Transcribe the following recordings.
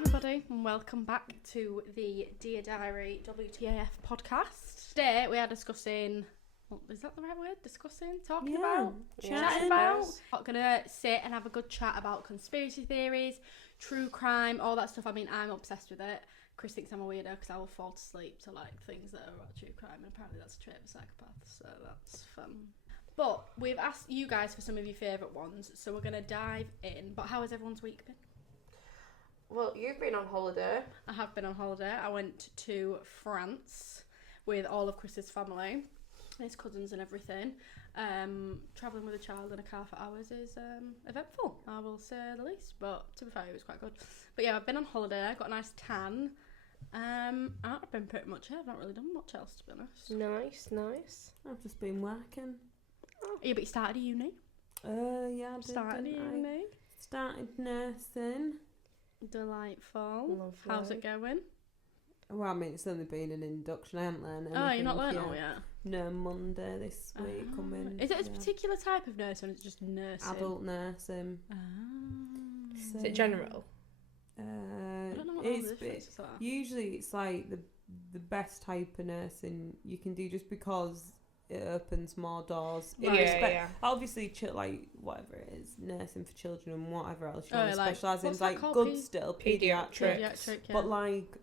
Everybody, and welcome back to the Dear Diary WTAF podcast. Today we are discussing, is that the right word? Discussing? Talking about? Chatting about? I'm going to sit and have a good chat about conspiracy theories, true crime, all that stuff. I mean, I'm obsessed with it. Chris thinks I'm a weirdo because I will fall to sleep to like things that are about true crime, and apparently that's a trait of a psychopath, so that's fun. But we've asked you guys for some of your favourite ones, so we're going to dive in. But how has everyone's week been? Well, you've been on holiday. I have been on holiday. I went to France with all of Chris's family, his cousins and everything. Travelling with a child in a car for hours is eventful, I will say the least. But to be fair, it was quite good. But yeah, I've been on holiday. I got a nice tan. I've been pretty much here. I've not really done much else, to be honest. Nice. I've just been working. Yeah, but you started a uni? Yeah, I did. Started a uni? Started nursing. Delightful. Lovely. How's it going? Well, I mean, it's only been an induction. I haven't learned anything. Oh, you're not learning all yet? No, Monday this week coming. Is it a particular type of nursing or is it just nursing? Adult nursing. So, Is it general? I don't know what all the It's differences are. usually it's like the best type of nursing you can do just because it opens more doors. Yeah. Obviously, like whatever it is, nursing for children and whatever else you Oh, want to like, specialise in, what's like that called? good still paediatrics. Pediatric, yeah. But like,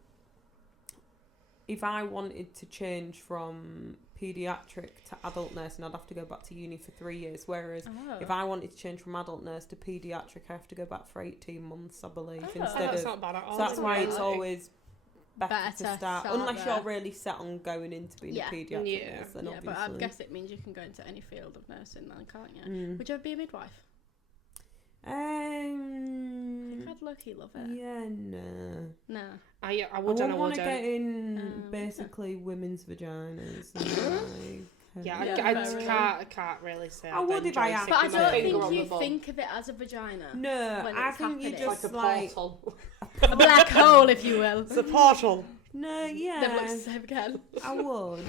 if I wanted to change from paediatric to adult nursing, I'd have to go back to uni for 3 years. Whereas if I wanted to change from adult nurse to paediatric, I have to go back for 18 months, I believe. Instead that's of, not bad at all. so that's why it's really. always better to start unless there. you're really set on going into being a paediatric nurse. Then but I obviously. guess it means you can go into any field of nursing then, can't you? Would you ever be a midwife? I think I'd low-key love it. Yeah, no. No. I I would and I want to wouldn't. get in basically women's vaginas. And I can't really say. I would if I had. But I don't think you you think of it as a vagina. No, when I it's think you happening. just like a portal. A black hole, if you will. It's a portal. No, yeah. Never looks the same again. I would.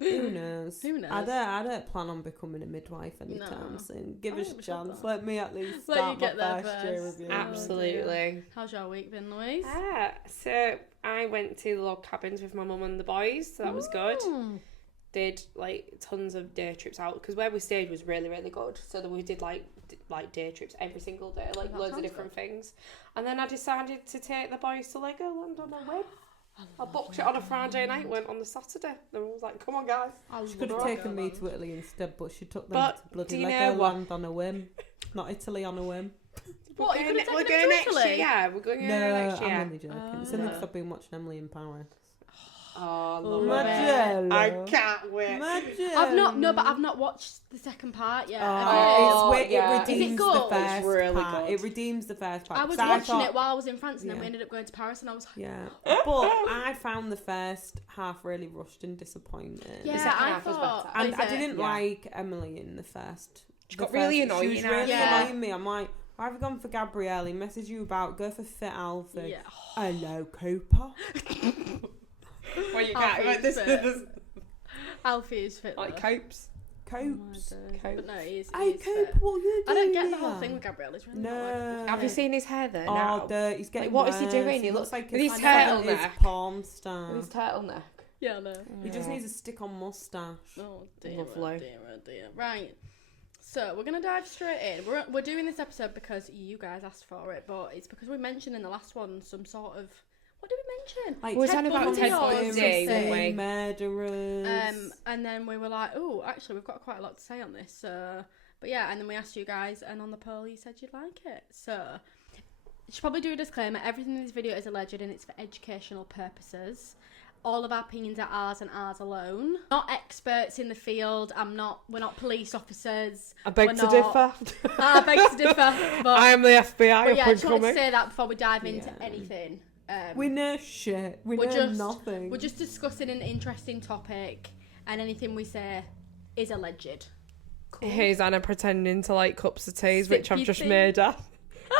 Who knows? Who knows? I don't plan on becoming a midwife anytime soon. Give us a chance. Let me at least Let start you get my there first year first. of uni. Absolutely. How's your week been, Louise? So I went to the log cabins with my mum and the boys, so that was good. Did like tons of day trips out because where we stayed was really, really good. So that we did like day trips every single day, like loads of different things. And then I decided to take the boys to Legoland on a whim. I booked it on a Friday night, went on the Saturday. They were like, come on guys. She could have taken me to Italy instead, but she took them But to bloody do you know Legoland on a whim. Not Italy on a whim. What, you could have We're taken going them next to Italy? year. Yeah, we're going No, next year. I'm only joking. It's only because I've been watching Emily in Paris. Oh, love I can't wait. I've not watched the second part yet. It redeems Is it good? the first It's really part. good. It redeems the first part. I was 'cause watching thought- it while I was in France, and then we ended up going to Paris, and I was like, Yeah, but I found the first half really rushed and disappointing. yeah, The second I half was thought, better. And is I it? didn't like Emily in the first. She got really annoying. She was really Yeah. annoying me. I'm like, why have you gone for Gabrielle? He messaged you about go for Fit Alfie. Yeah. Hello, Cooper. Well, you Alfie's fit. Alfie is fit. like though. copes. Copes. But no, he is. Hey, fit. Cooper, what are you I doing don't get the here? whole thing with Gabrielle. It's really No. Have you seen his hair though? Oh, now? dirt. He's getting Like, what is he worse. doing? He looks looks like with a his 70s turtleneck. porn star. His turtleneck. Yeah, no. He just needs a stick-on moustache. Oh dear, Lovely. oh dear, oh dear. Right. So we're gonna dive straight in. We're doing this episode because you guys asked for it, but it's because we mentioned in the last one some sort of. What did we mention? Like We're talking about Ted Bundy, weren't we? Murderers. And then we were like, oh, actually, we've got quite a lot to say on this. But yeah, and then we asked you guys, and on the poll, you said you'd like it. So, you should probably do a disclaimer. Everything in this video is alleged, and it's for educational purposes. All of our opinions are ours and ours alone. Not experts in the field. We're not police officers. I beg to differ. I beg to differ. But, I am the FBI. but yeah, I just wanted to say that before we dive into anything. We know shit. We we're know just, nothing. We're just discussing an interesting topic, and anything we say is alleged. Cool. Here's Anna pretending to like cups of teas, which I've just made her.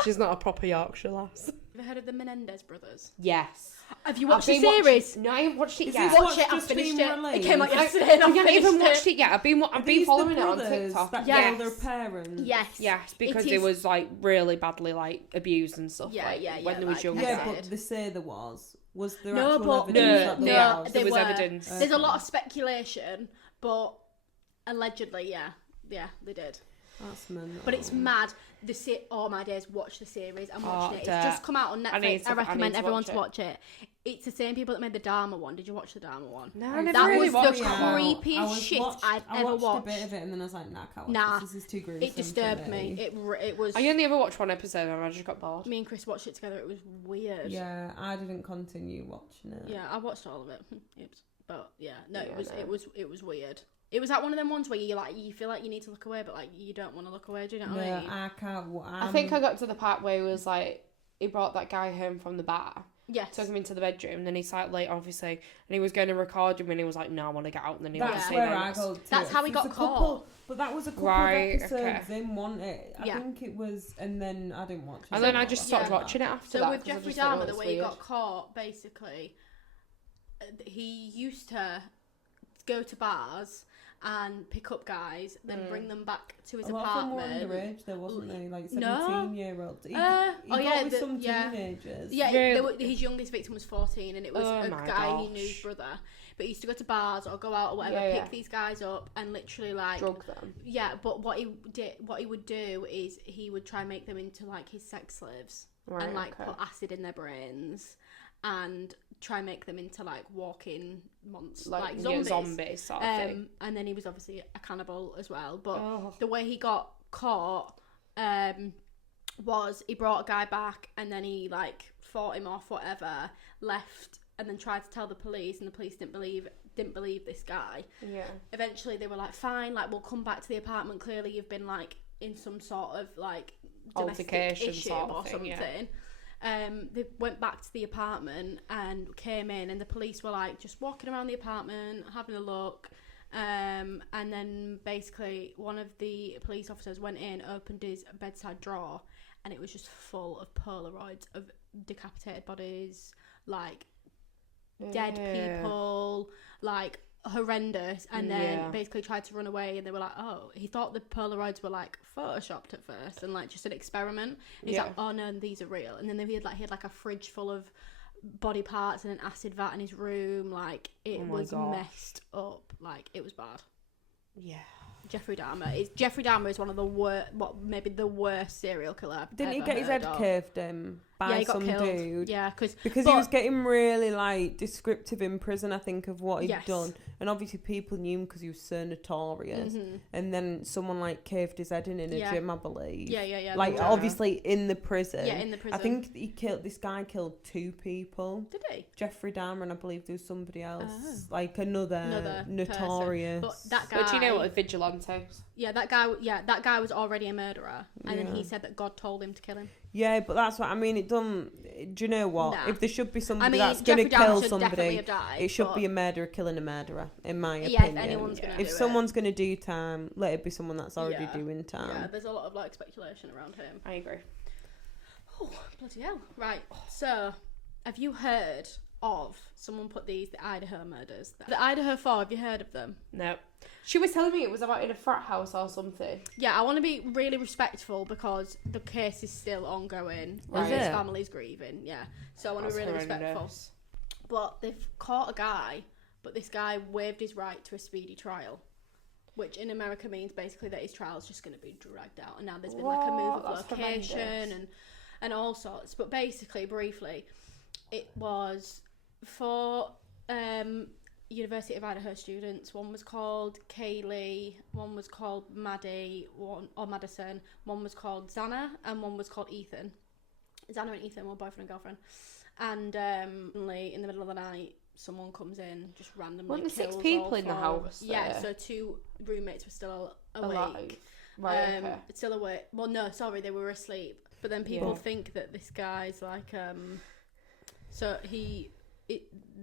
She's not a proper Yorkshire lass. Have you heard of the Menendez brothers? Yes. Have you watched the series? No, I haven't watched it Is yet. this Watch it. I just finished been it. released? It came out yesterday. And I haven't even finished watched it yet. I've been following it on TikTok. That Yes. killed their parents. Yes. Because It they is- was like really badly like abused and stuff. Yeah, like, yeah, when yeah, they was like, younger. Yeah, Did. but they say there was. Was there No, actual but evidence that there was? they there was were. evidence. There's a lot of speculation, but allegedly, yeah, they did. That's mental. But it's mad. Oh my days, watch the series. I'm watching it. Dare. It's just come out on Netflix. I I recommend need to everyone watch to it. watch it. It's the same people that made the Dharma one. Did you watch the Dharma one? No, I never That really was watched the that. creepiest shit I've ever watched. watched. a bit of it and then I was like, nah, I can't watch Nah. this. This is too gruesome. It disturbed me. It was. I only ever watched one episode and I just got bored. Me and Chris watched it together. It was weird. Yeah, I didn't continue watching it. Yeah, I watched all of it. But yeah, no, Yeah, it was weird. It was like one of them ones where you feel like you need to look away, but like you don't want to look away. Do you know what I mean? I can't. I think I got to the part where he was like, he brought that guy home from the bar, Yes. took him into the bedroom, and then he sat late, obviously, and he was going to record him, and he was like, no, I want to get out, and then he went to That's see where them. I go to. That's how he There's got a couple- caught. But that was a couple Right, of episodes okay. in, wasn't it? I Yeah. think it was, and then I didn't watch it. And then I just stopped Yeah. watching it after So that. with 'cause I Jeffrey just thought Dahmer, it the was way he weird. got caught, basically, he used to go to bars and pick up guys, then bring them back to his A lot of them were apartment. underage, though, wasn't they? Like No. 17-year-olds. He Oh, got yeah, with some teenagers. Yeah, Really? his youngest victim was 14, and it was Oh a my guy he knew's gosh. brother. But he used to go to bars or go out or whatever, Yeah, pick these guys up, and literally like Drug them. Yeah, but what he would do is he would try and make them into like his sex slaves, Right, and like okay. put acid in their brains, and try and make them into like walking monsters, like zombies. Zombies sort of thing. And then he was obviously a cannibal as well. But Oh. the way he got caught was he brought a guy back, and then he like fought him off, whatever, left, and then tried to tell the police, and the police didn't believe this guy. Yeah. Eventually they were like, fine, like we'll come back to the apartment, clearly you've been like in some sort of like domestic Altercation issue sort of or thing, something. yeah. They went back to the apartment and came in, and the police were like just walking around the apartment having a look, and then basically one of the police officers went in, opened his bedside drawer, and it was just full of Polaroids of decapitated bodies, like dead people, like horrendous, and then basically tried to run away, and they were like, oh, he thought the Polaroids were like photoshopped at first and like just an experiment, and he's like, oh no, these are real. And then he had like a fridge full of body parts and an acid vat in his room, like it was messed up, like it was bad. Yeah. Jeffrey Dahmer is one of the maybe the worst serial killer I've Didn't he ever get his heard head of. caved by he got some killed. dude? Yeah, because he was getting really like descriptive in prison, I think, of what he'd Yes. done, and obviously people knew him because he was so notorious. Mhm. And then someone like caved his head in a gym, I believe. Yeah. Like obviously in the prison. Yeah, in the prison. I think this guy killed 2 people. Did he? Jeffrey Dahmer, and I believe there was somebody else, Oh. like another notorious. But that guy. But do you know what, vigilantes? Yeah, that guy was already a murderer, and then he said that God told him to kill him. Yeah, but that's what I mean. It doesn't. Do you know what? Nah. If there should be somebody I mean, that's going to Jeffrey Dahmer kill should definitely somebody, have died, it should but- be a murderer killing a murderer, in my Yeah, opinion. if anyone's gonna If do someone's going to do time, let it be someone that's already Yeah. doing Yeah, time. there's a lot of like speculation around him. I agree. Oh, bloody hell! Right, so have you heard of someone put the Idaho murders? The Idaho 4. Have you heard of them? No. She was telling me it was about in a frat house or something. Yeah, I want to be really respectful because the case is still ongoing. Right. His Is it? family's grieving. Yeah, so I want to be That's really respectful. horrendous. But they've caught a guy, but this guy waived his right to a speedy trial, which in America means basically that his trial's just going to be dragged out. And now there's been like a move What? of That's location horrendous. and all sorts. But basically, briefly, it was for University of Idaho students. One was called Kaylee, one was called Maddie, Madison, one was called Xana, and one was called Ethan. Xana and Ethan were boyfriend and girlfriend. And in the middle of the night, someone comes in, just randomly Weren't there kills 6 people all in the 4. house Yeah, there? so 2 roommates were still awake. Alive. Right, okay. Still awake. Well, no, sorry, they were asleep. But then people think that this guy's like, so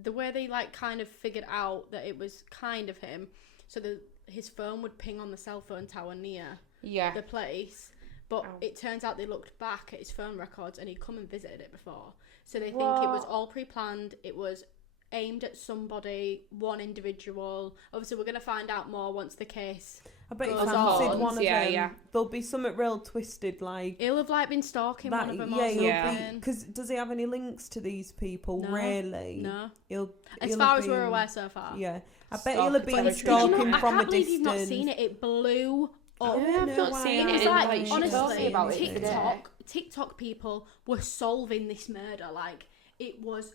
the way they like kind of figured out that it was kind of him. So his phone would ping on the cell phone tower near the place, But it turns out they looked back at his phone records and he'd come and visited it before. So they think it was all pre-planned. It was aimed at somebody, one individual. Obviously, we're going to find out more once the case I bet you goes fancied on. one of them. There'll be something real twisted, like... He'll have, like, been stalking one of them or something. Because does he have any links to these people? No. Really? No. He'll as far as we're aware so far. Yeah. I bet he'll have been stalking from a distance. I can't believe you've not seen it. It blew up. I've not seen it. It's like, honestly, about it TikTok people were solving this murder. Like, it was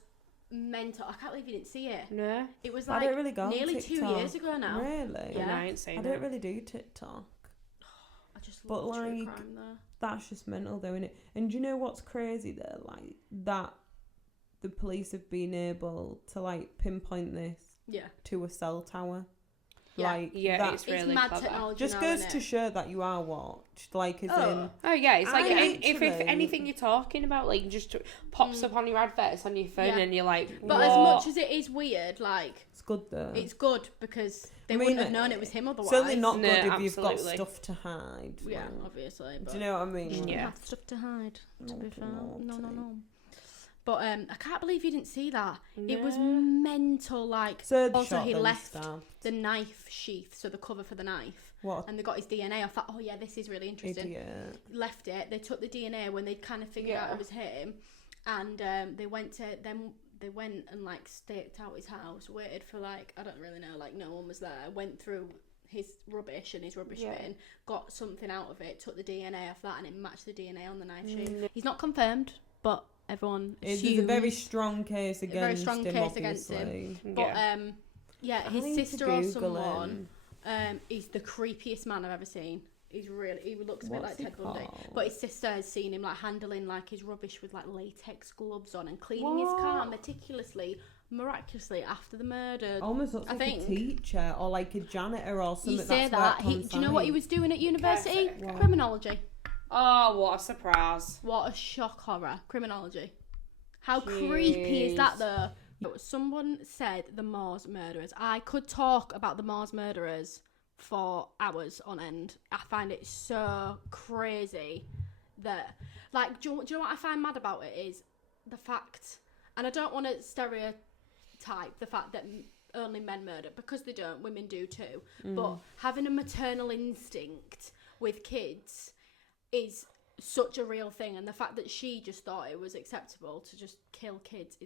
mental. I can't believe you didn't see it. No. It was I like don't really go nearly 2 years ago now. Really? Yeah. No, I ain't seen I don't really do TikTok. I just love true crime though. That's just mental though, innit? And do you know what's crazy though? Like, that the police have been able to, like, pinpoint this to a cell tower. Yeah. Like, it's really mad clever. technology. Just now, goes innit? to show that you are watched. Like, as in... Oh yeah, it's like if literally- anything you're talking about, like, just pops up on your adverts on your phone and you're like, but what? as much as it is weird, like, It's good though. it's good because they wouldn't have known it was him otherwise. Certainly not No, good if you've got absolutely. stuff to hide. Yeah, Like, obviously. But do you know what I mean? you Yeah. have stuff to hide. To be fair, naughty. no. But I can't believe you didn't see that. No. It was mental. Like, Third also shot, he then left stabbed. the knife sheath, so the cover for the knife, What and they got his DNA off that. Oh yeah, this is really interesting. idiot. Left it. They took the DNA when they kind of figured out it was him, and they went and like staked out his house, waited for like, I don't really know, like no one was there. Went through his rubbish and his rubbish bin, got something out of it, took the DNA off that, and it matched the DNA on the knife sheath. He's not confirmed, but everyone assumes It's a very strong case against very strong him, case against obviously. him. But I his need to sister or Google someone him. is the creepiest man I've ever seen. He looks a bit What's like he Ted Bundy. called? But his sister has seen him like handling like his rubbish with like latex gloves on and cleaning his car miraculously after the murder. Almost looks like a teacher or like a janitor or something. You say that's that. Do you know what he was doing at university? Perfect. Criminology. Oh, what a surprise! What a shock horror. Criminology. How creepy is that though? Someone said the Mars murderers. I could talk about the Mars murderers for hours on end. I find it so crazy that, like, do you know what I find mad about it is the fact, and I don't want to stereotype the fact that only men murder, because they don't, women do too, but having a maternal instinct with kids is such a real thing, and the fact that she just thought it was acceptable to just kill kids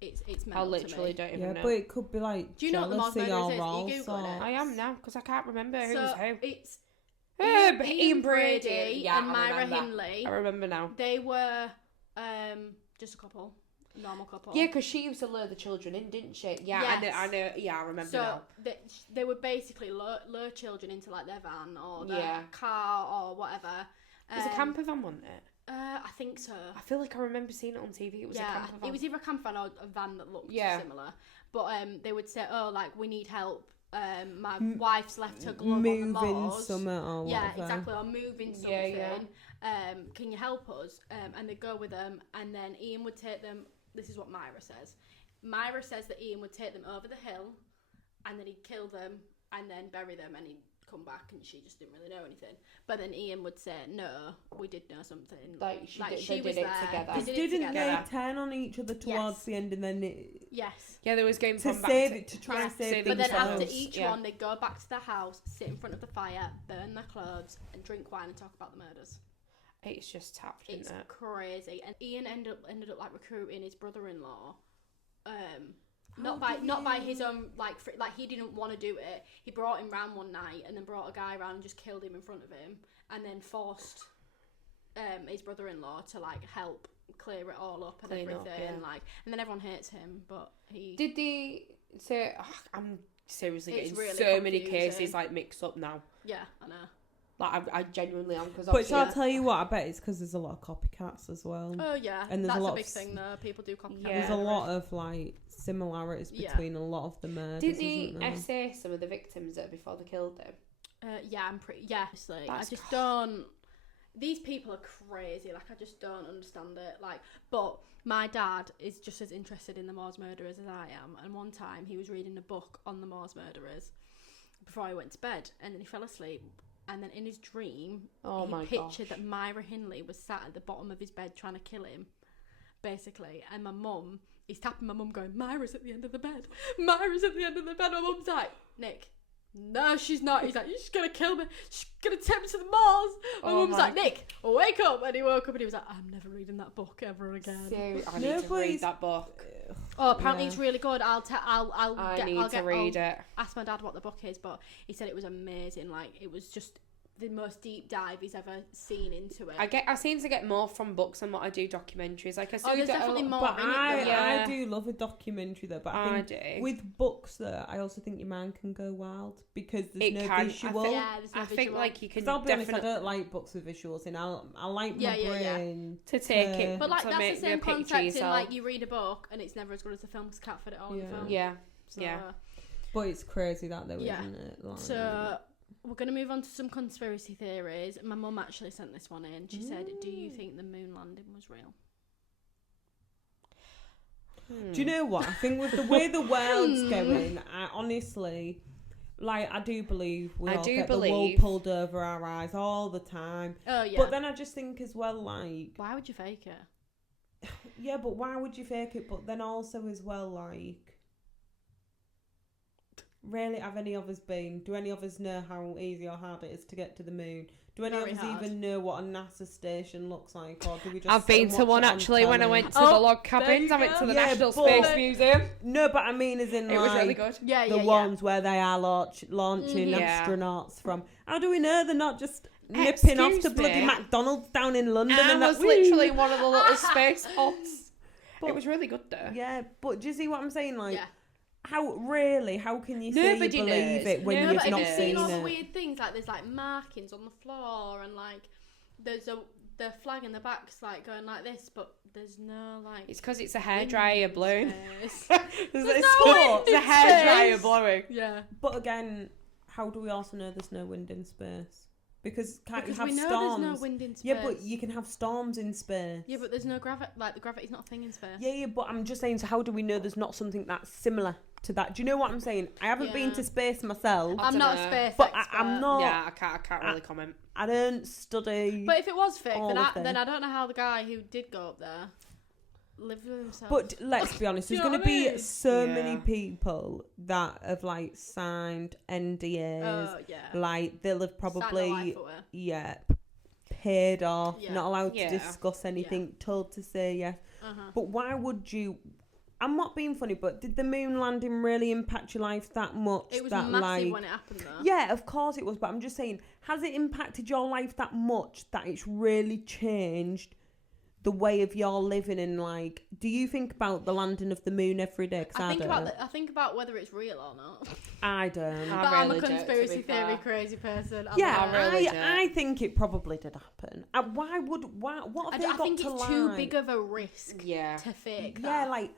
is it's mental. I literally to me. don't even know. But it could be like Do you know what the Mars jealousy murderers or is? You Googled it? I am now because I can't remember who's who. It's Ian Brady, yeah, and I Myra remember. Hindley. I remember now. They were just a couple, normal couple. Yeah, because she used to lure the children in, didn't she? Yeah, Yes. I know. Yeah, I remember now. So they would basically lure children into like their van or their car or whatever. It was a camper van, wasn't it? I think so. I feel like I remember seeing it on TV. It was a camper van. It was either a camper van or a van that looked similar. But they would say, "Oh, like we need help. My wife's left her glove on the Mars. Something or whatever. Yeah, exactly. Or moving something. Yeah. Can you help us?" And they'd go with them, and then Ian would take them. This is what Myra says. Myra says that Ian would take them over the hill, and then he'd kill them, and then bury them, and he'd come back, and she just didn't really know anything. But then Ian would say, "No, we did know something." Like she she did was it there. together. They did it Didn't together. they turn on each other towards the end and then Yes. Yeah, there was going to from back save to it, to try and save save But then themselves. after each one, they'd go back to the house, sit in front of the fire, burn their clothes, and drink wine and talk about the murders. It's just tapped, isn't It's it? crazy. And Ian ended up like recruiting his brother-in-law. Not by his own like he didn't want to do it. He brought him round one night and then brought a guy round and just killed him in front of him, and then forced his brother-in-law to like help clear it all up and everything. Like, and then everyone hates him, but he Did they say? I'm seriously It's getting really so many confusing. cases like mixed up now. Yeah, I know. Like I genuinely am, because But I'll tell you what, I bet it's because there's a lot of copycats as well. Oh yeah, And there's that's a lot a big of thing though. People do copycat. Yeah. There's a lot of like similarities between a lot of the murders. Did they isn't there? essay some of the victims before they killed them? Yeah, I'm pretty. Yeah, honestly, I That's just don't. These people are crazy. Like, I just don't understand it. Like, but my dad is just as interested in the Mars murderers as I am. And one time he was reading a book on the Mars murderers before he went to bed, and then he fell asleep. and then in his dream, he pictured that Myra Hindley was sat at the bottom of his bed trying to kill him, basically. And he's tapping my mum, going, "Myra's at the end of the bed. Myra's at the end of the bed." My mum's like, "Nick, no, she's not." He's like, "You're just gonna kill me. She's gonna take me to the Mars." My mum's like, "Nick, wake up!" And he woke up and he was like, "I'm never reading that book ever again." I need to read that book. Oh, apparently it's really good. I'll read it. Ask my dad what the book is, but he said it was amazing. Like, it was just the most deep dive he's ever seen into it. I seem to get more from books than what I do documentaries. Like, I see there's definitely more. But I do love a documentary though. But I think with books though, I also think your mind can go wild because there's no visual. There's no visual. think like you can. Because I'll be honest, I don't like books with visuals, and I like my brain to take it. But like that's the same concept in like you read a book and it's never as good as the film because can't fit it all in the film. Yeah. So, But it's crazy that though, isn't it? Like, so we're going to move on to some conspiracy theories. My mum actually sent this one in. She said, "Do you think the moon landing was real?" Do you know what? I think with the way the world's going, I honestly, like, I do believe we all get the wool pulled over our eyes all the time. Oh, yeah. But then I just think as well, like... Why would you fake it? Yeah, but why would you fake it? But then also as well, like... Really, have any of us been? Do any of us know how easy or hard it is to get to the moon? Do any of us even know what a NASA station looks like? Or do we just I've been to one actually when I went to the log cabins. I went to the National Space Museum. No, but I mean as in it was really good. The ones where they are launching astronauts from. How do we know they're not just nipping off to bloody McDonald's down in London? And was literally one of the little space hops. It was really good though. Yeah, but do you see what I'm saying? Like... How can you say you believe it when you've not seen it? Have you seen all the weird things? Like there's like markings on the floor and like there's the flag in the back's like going like this, but there's no like. It's because it's a hairdryer blowing. It's a hairdryer blowing. Yeah. But again, how do we also know there's no wind in space? Because you have we know storms. There's no wind in space. Yeah, but you can have storms in space. Yeah, but there's no gravity. Like the gravity's not a thing in space. Yeah, but I'm just saying. So how do we know there's not something that's similar to that? Do you know what I'm saying? I haven't been to space myself. I'm not a space but expert. I'm not. Yeah, I can't really comment. I don't study. But if it was fake, then I don't know how the guy who did go up there lived with himself. But let's be honest, there's going to be so many people that have like signed NDAs. Oh yeah. Like they'll have probably paid off, not allowed to discuss anything, told to say yes. But why would you? I'm not being funny, but did the moon landing really impact your life that much? It was massive when it happened though. Yeah, of course it was, but I'm just saying, has it impacted your life that much that it's really changed the way of your living? And like, do you think about the landing of the moon every day? I think about whether it's real or not. I don't. But I'm a conspiracy theory crazy person. I think it probably did happen. What have they got to lie? I think it's too big of a risk to fake that. Yeah, like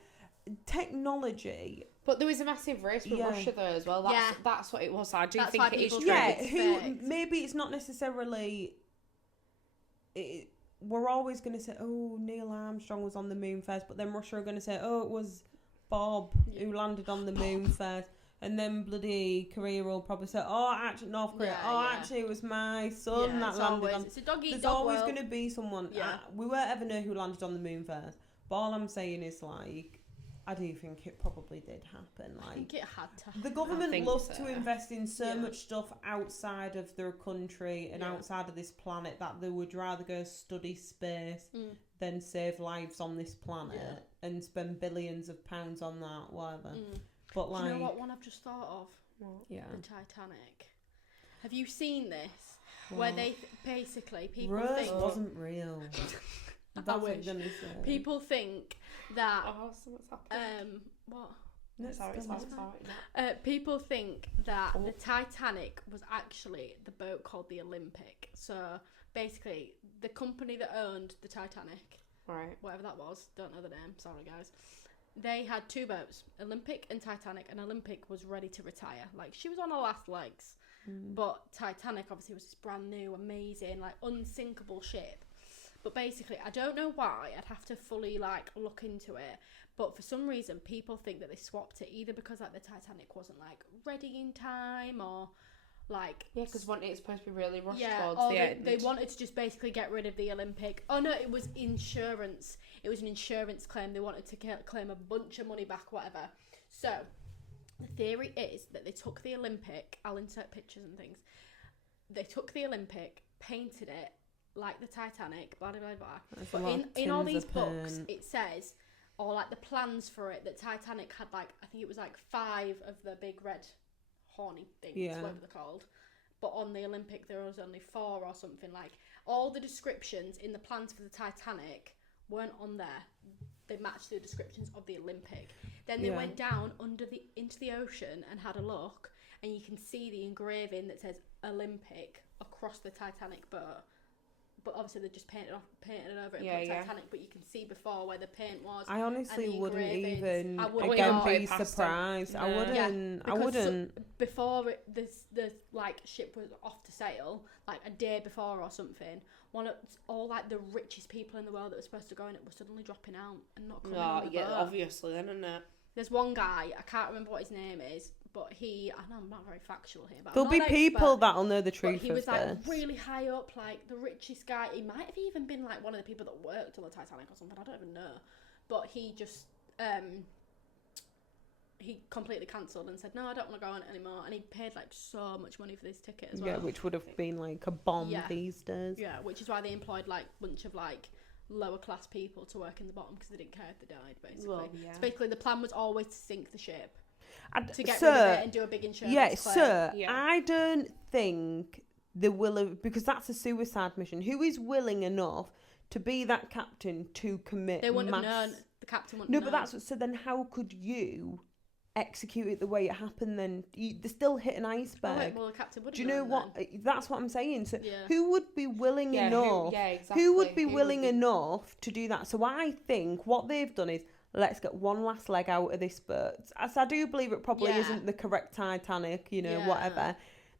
technology. But there was a massive race with Russia though as well. That's what it was. I do think it is true. Yeah, maybe it's not necessarily... we're always going to say, oh, Neil Armstrong was on the moon first, but then Russia are going to say, oh, it was Bob who landed on the moon first. And then bloody Korea will probably say, oh, actually, North Korea, actually, it was my son that landed on. It's a dog eat There's dog always world. going to be someone. We won't ever know who landed on the moon first. But all I'm saying is, like, I do think it probably did happen. Like, I think it had to happen. The government loves to invest in so much stuff outside of their country and outside of this planet that they would rather go study space than save lives on this planet and spend billions of pounds on that, whatever. But like, do you know what one I've just thought of? What? Yeah. The Titanic. Have you seen this? Where they basically people Rose think wasn't real. That's what you're gonna say. People think that something's happening. What? No, sorry. People think that the Titanic was actually the boat called the Olympic. So basically, the company that owned the Titanic, right, whatever that was, don't know the name. Sorry, guys. They had two boats, Olympic and Titanic, and Olympic was ready to retire. Like, she was on her last legs. But Titanic obviously was this brand new, amazing, like unsinkable ship. But basically, I don't know why. I'd have to fully like look into it. But for some reason, people think that they swapped it either because like the Titanic wasn't like ready in time, or like... Yeah, because it's supposed to be really rushed Yeah, towards or the end. they wanted to just basically get rid of the Olympic. Oh no, it was insurance. It was an insurance claim. They wanted to claim a bunch of money back, whatever. So, the theory is that they took the Olympic, I'll insert pictures and things. They took the Olympic, painted it like the Titanic, blah, blah, blah, blah. But in all these books, it says, or like the plans for it, that Titanic had like, I think it was like 5 of the big red horny things, whatever they're called. But on the Olympic, there was only 4 or something. Like, all the descriptions in the plans for the Titanic weren't on there. They matched the descriptions of the Olympic. Then they went down into the ocean and had a look, and you can see the engraving that says Olympic across the Titanic boat. But obviously they just painted it over and put Titanic, but you can see before where the paint was. I honestly wouldn't even be surprised. No. I wouldn't. Before the like ship was off to sail, like a day before or something, all like the richest people in the world that were supposed to go in it were suddenly dropping out and not coming on the boat. Obviously then, isn't it? There's one guy, I can't remember what his name is, but I know I'm not very factual here, but there'll be people that'll know the truth. But he was like really high up, like the richest guy. He might have even been like one of the people that worked on the Titanic or something. I don't even know. But he just he completely cancelled and said, no, I don't want to go on it anymore. And he paid like so much money for this ticket as well. Yeah, which would have been like a bomb these days. Yeah, which is why they employed like a bunch of like lower class people to work in the bottom because they didn't care if they died, basically. Well, so basically the plan was always to sink the ship. To get rid of it and do a big insurance claim. I don't think they will have, because that's a suicide mission. Who is willing enough to be that captain to commit? They wouldn't have known. The captain wouldn't have known. No, but so then how could you execute it the way it happened then? They still hit an iceberg. Oh, wait, well, the captain would have. Do you know what? That's what I'm saying. So yeah. who would be willing enough? Who would be willing enough to do that? So I think what they've done is, let's get one last leg out of this boat. As I do believe it probably isn't the correct Titanic, whatever.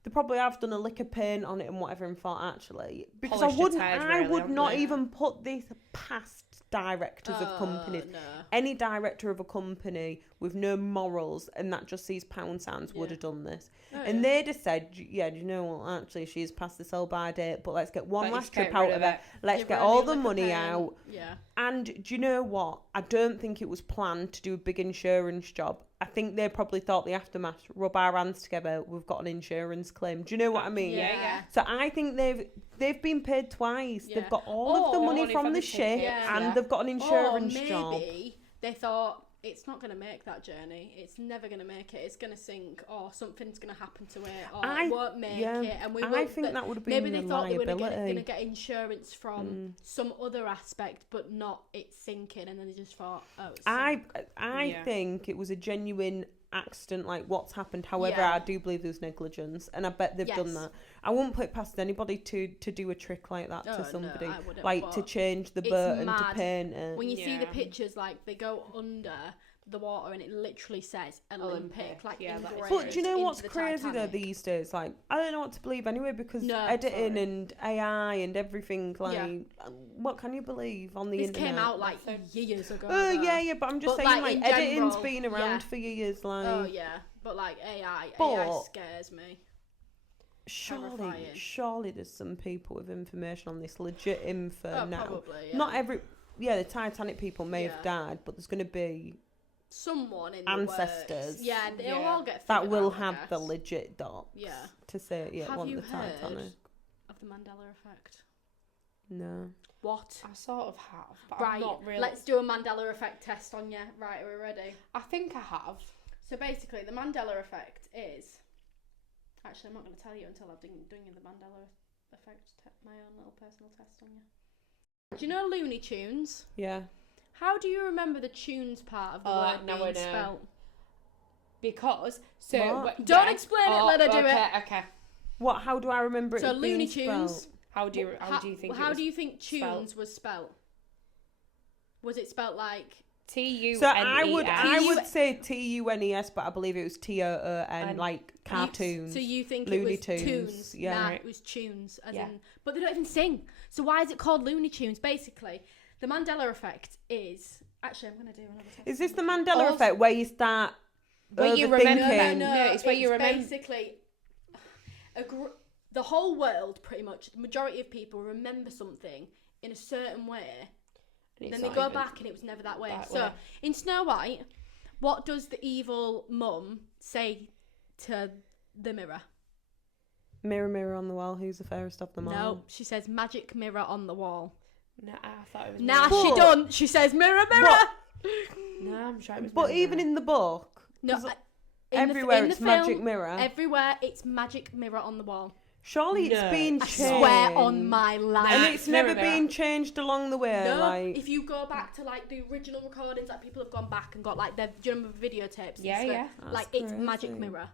They probably have done a lick of paint on it and whatever and thought, actually, because I would not even put this past directors of companies. No. Any director of a company with no morals and that just sees pound signs would have done this. And they'd have said, do you know what, actually she's past the sell by date, but let's get one last trip out of it. Let's get all the money out. Yeah. And do you know what? I don't think it was planned to do a big insurance job. I think they probably thought the aftermath, rub our hands together, we've got an insurance claim. Do you know what I mean? Yeah. So I think they've been paid twice. Yeah. They've got all of the money from the ship and they've got an insurance job. Maybe they thought, it's not going to make that journey. It's never going to make it. It's going to sink, or something's going to happen to it, or it won't make it. And I think that would have been maybe they thought they were going to get insurance from some other aspect, but not it sinking. And then they just thought, it's I think it was a genuine accident, like what's happened. However, I do believe there was negligence, and I bet they've done that. I wouldn't put it past anybody to do a trick like that to somebody, to change the boat and to paint it. When you see the pictures, like they go under the water and it literally says Olympic, like engraved. But do you know what's crazy though these days? Like, I don't know what to believe anyway, because editing and AI and everything, like what can you believe on the internet? This came out like years ago. Oh yeah, but I'm just saying, like editing's been around for years, like. Oh yeah, but like AI scares me. Surely there's some people with information on this, legit info now. Probably, not every. The Titanic people may have died, but there's going to be someone in ancestors. The works. They'll all get that will have the legit docs. To say want the Titanic. Of the Mandela effect? No. What? I sort of have, but right. I'm not really. Let's do a Mandela effect test on you. Right, are we ready? I think I have. So basically, the Mandela effect is. Actually, I'm not going to tell you until I've done the Mandela effect, my own little personal test on you. Do you know Looney Tunes? Yeah. How do you remember the tunes part of the word being spelt? Because don't explain it. Let her do it. Okay. What? How do I remember it? So Looney Tunes. How do you think tunes was spelt? Was it spelt like T-U-N-E-S? So I would say T-U-N-E-S, but I believe it was T-O-O-N, like cartoons. So you think Looney it was tunes? Yeah, it was tunes, as in. But they don't even sing. So why is it called Looney Tunes? Basically, the Mandela effect is. Actually, I'm going to do another test. Is this the Mandela effect where you start where you remember? overthinking? No, it's where you remember. Basically, the whole world, pretty much, the majority of people remember something in a certain way, then they go back and it was never that way. So in Snow White, what does the evil mum say to the mirror? Mirror, mirror on the wall, who's the fairest of them all? No, she says magic mirror on the wall. No, I thought it was. Nah, she don't. She says mirror, mirror. What? No, I'm sure it was. But even in the book, No, everywhere in it's the film, magic mirror. Everywhere it's magic mirror on the wall. Surely it's been I changed. swear on my life. And it's never mirror. been changed along the way. No, like if you go back to like the original recordings, like people have gone back and got like their, do you remember videotapes? Yeah, yeah. Like it's magic mirror.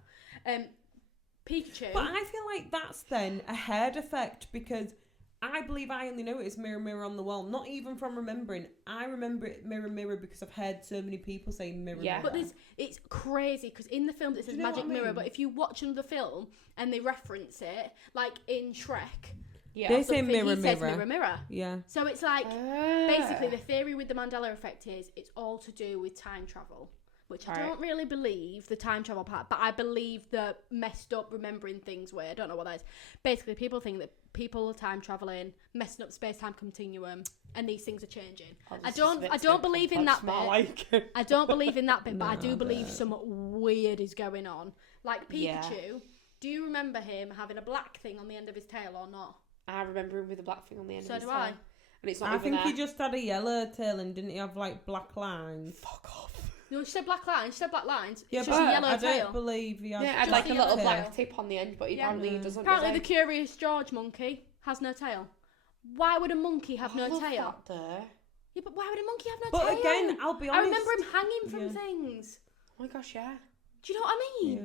Pikachu. But I feel like that's then a head effect because I believe I only know it as mirror, mirror on the wall. Not even from remembering. I remember it mirror, mirror because I've heard so many people say mirror, mirror. But it's crazy because in the film it says magic mirror, but if you watch another film and they reference it, like in Shrek, they say mirror, he mirror. says mirror, mirror. Yeah. So it's like basically the theory with the Mandela effect is it's all to do with time travel. Which I don't really believe the time travel part, but I believe the messed up remembering things way. I don't know what that is. Basically, people think that people are time traveling, messing up space-time continuum, and these things are changing. I don't believe in that bit. I don't believe in that bit, but I do believe some weird is going on. Like Pikachu, do you remember him having a black thing on the end of his tail or not? I remember him with a black thing on the end of his tail. So do I. And it's not I even think there. he just had a yellow tail and didn't he have like black lines? Fuck off. No, she said black lines. She said black lines. Yeah, It's but just a yellow I tail. don't believe he has. Yeah, I'd just like a a little yellow black tail. tip on the end, but apparently he doesn't. Apparently, the Curious George monkey has no tail. Why would a monkey have no tail? Yeah, but why would a monkey have no tail? But again, I'll be honest. I remember him hanging from things. Oh my gosh, yeah. Do you know what I mean?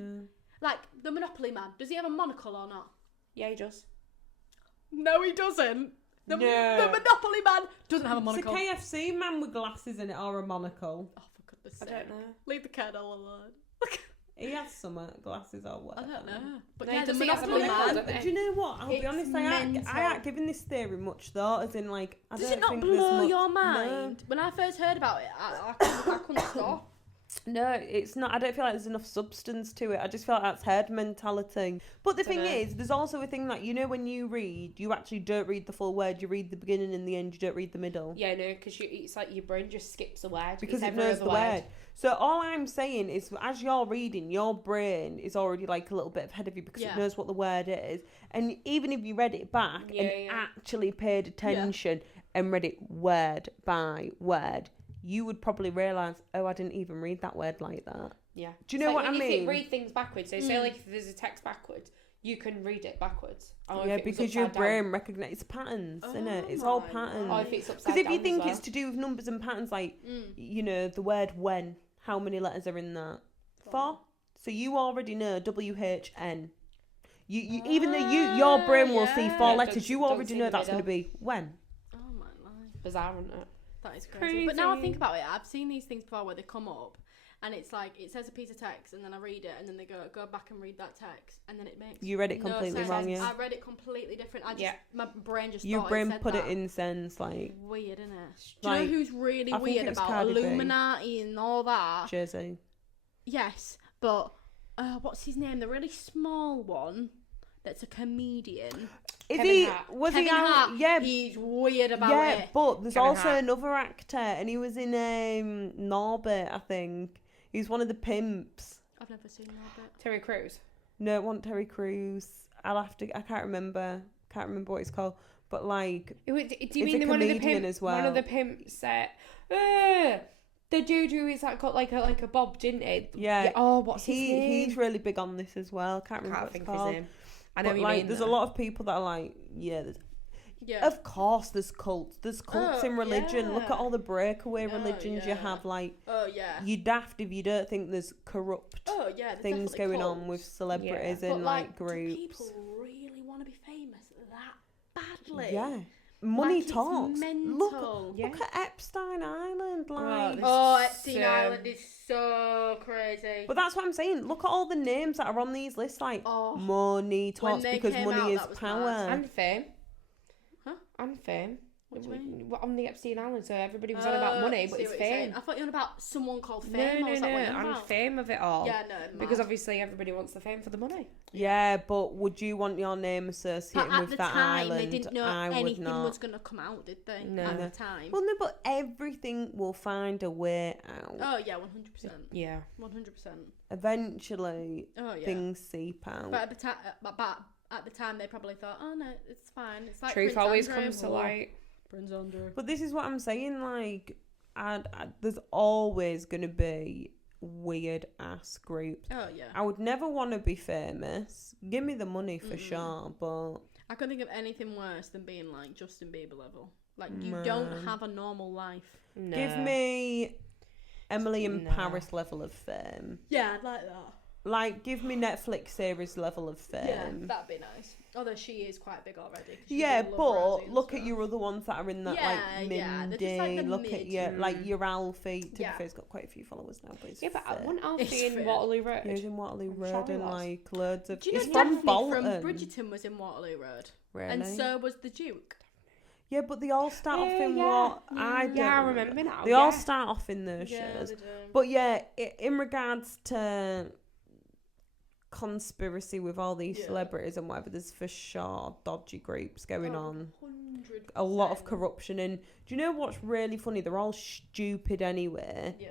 Yeah. Like the Monopoly Man. Does he have a monocle or not? Yeah, he does. No, he doesn't. The Monopoly Man doesn't have a monocle. It's a KFC man with glasses in it or a monocle. Oh, for goodness I sake. don't know. Leave the Colonel alone. He has some glasses or I whatever. don't know. But No, yeah, he the does, he has a Monopoly monocle, Man. doesn't Do you know what? I'll be It's honest, I mental. ain't giving this theory much thought, as in like, I Does don't it not think there's blow much- your mind? When I first heard about it, I couldn't stop. No, it's not. I don't feel like there's enough substance to it. I just feel like that's head mentality. But the thing is, there's also a thing that, you know, when you read, you actually don't read the full word. You read the beginning and the end. You don't read the middle. Yeah, no, because it's like your brain just skips a word. Because it knows the word. So all I'm saying is, as you're reading, your brain is already like a little bit ahead of you because it knows what the word is. And even if you read it back actually paid attention and read it word by word, you would probably realise, oh, I didn't even read that word like that. Yeah. Do you know what I mean? If you read things backwards, so say like if there's a text backwards, you can read it backwards. Yeah, because your brain recognises patterns, innit? It's all patterns. Or if it's upside down. Because if you think as well. it's to do with numbers and patterns, like, you know, the word when, how many letters are in that? 4. So you already know WHN. You even though your brain will see 4 letters, you already know that's going to be when. Oh my life. Bizarre, isn't it? That is crazy. But now I think about it, I've seen these things before where they come up and it's like, it says a piece of text and then I read it and then they go back and read that text and then it makes You read it completely wrong, yeah. I read it completely different. My brain just Your thought brain it said put that. it in sense, like... Weird, isn't it? Do you Like, know who's really I think weird it was about Cardi B. Illuminati and all that? Jersey. Yes, but what's his name? The really small one that's a comedian. Is Kevin he? Hart. Was Kevin he out? Hart. Yeah, He's weird about yeah. it. But there's Kevin also Hart. another actor, and he was in Norbit, I think. He's one of the pimps. I've never seen Norbit. Terry Crews. No, it wasn't Terry Crews. I can't remember. Can't remember what it's called. But like, Do you It's mean a one of the comedian pimps? as well. One of the pimps said, the dude who is got like a bob, didn't it? yeah. Oh, what's his name? He's really big on this as well. Can't remember what it's think of his called. name. I know But what you like, mean. there's though. a lot of people that are like, yeah. Yeah. Of course, there's cults. There's cults in religion. Look yeah. at all the breakaway Oh, religions you yeah. have. Like, Oh yeah. you're daft if you don't think there's corrupt Oh yeah. There's things definitely going on cults. with celebrities But and like do groups. people really want to be famous that badly? Yeah, money Like, it's talks. mental. Look at Epstein Island, like. Oh, Epstein Island is so crazy. But that's what I'm saying. Look at all the names that are on these lists. Like, money talks they because came money out, is that was power. mad. And fame. Huh? And fame. What do you mean? We're on the Epstein Island, so everybody was on about money, but it's fame. I thought you were on about someone called Fame. No, and fame of it all. Yeah, no. Because obviously everybody wants the fame for the money. Yeah, but would you want your name associated with that island? At the time, they didn't know anything was going to come out, did they? No. At the time. Well, no, but everything will find a way out. Oh, yeah, 100%. Yeah. 100%. Eventually, Oh, yeah. things seep out. But at the time, they probably thought, oh, no, it's fine. It's like Truth Prince always Andrew. comes to light. Prince Andrew. But this is what I'm saying, like, there's always going to be weird ass groups. Oh, yeah. I would never want to be famous. Give me the money for sure, but I couldn't think of anything worse than being like Justin Bieber level. Like, you don't have a normal life. No. give me Emily in Paris level of fame. Yeah, I'd like that. Like, give me Netflix series level of fame. Yeah, that'd be nice. Although she is quite big already. Yeah, but look at your other ones that are in that, like, Mindy. Yeah, they're just like the look mid. at your Alfie. To be Yeah. fair, he's got quite a few followers now, but he's Yeah, but fit. wasn't Alfie It's in fit. Waterloo Road? Yeah, he's in Waterloo I'm Road sure he and, was. like, loads of... Do you know He's Daphne from Bolton. from Bridgerton was in Waterloo Road? Really? And so was the Duke. Yeah, but they all start off in yeah. what I don't Yeah, I remember now. They all start off in those Yeah, shows. they do. But yeah, in regards to conspiracy with all these celebrities and whatever, there's for sure dodgy groups going on. 100%. A lot of corruption. And do you know what's really funny? They're all stupid anyway. Yeah.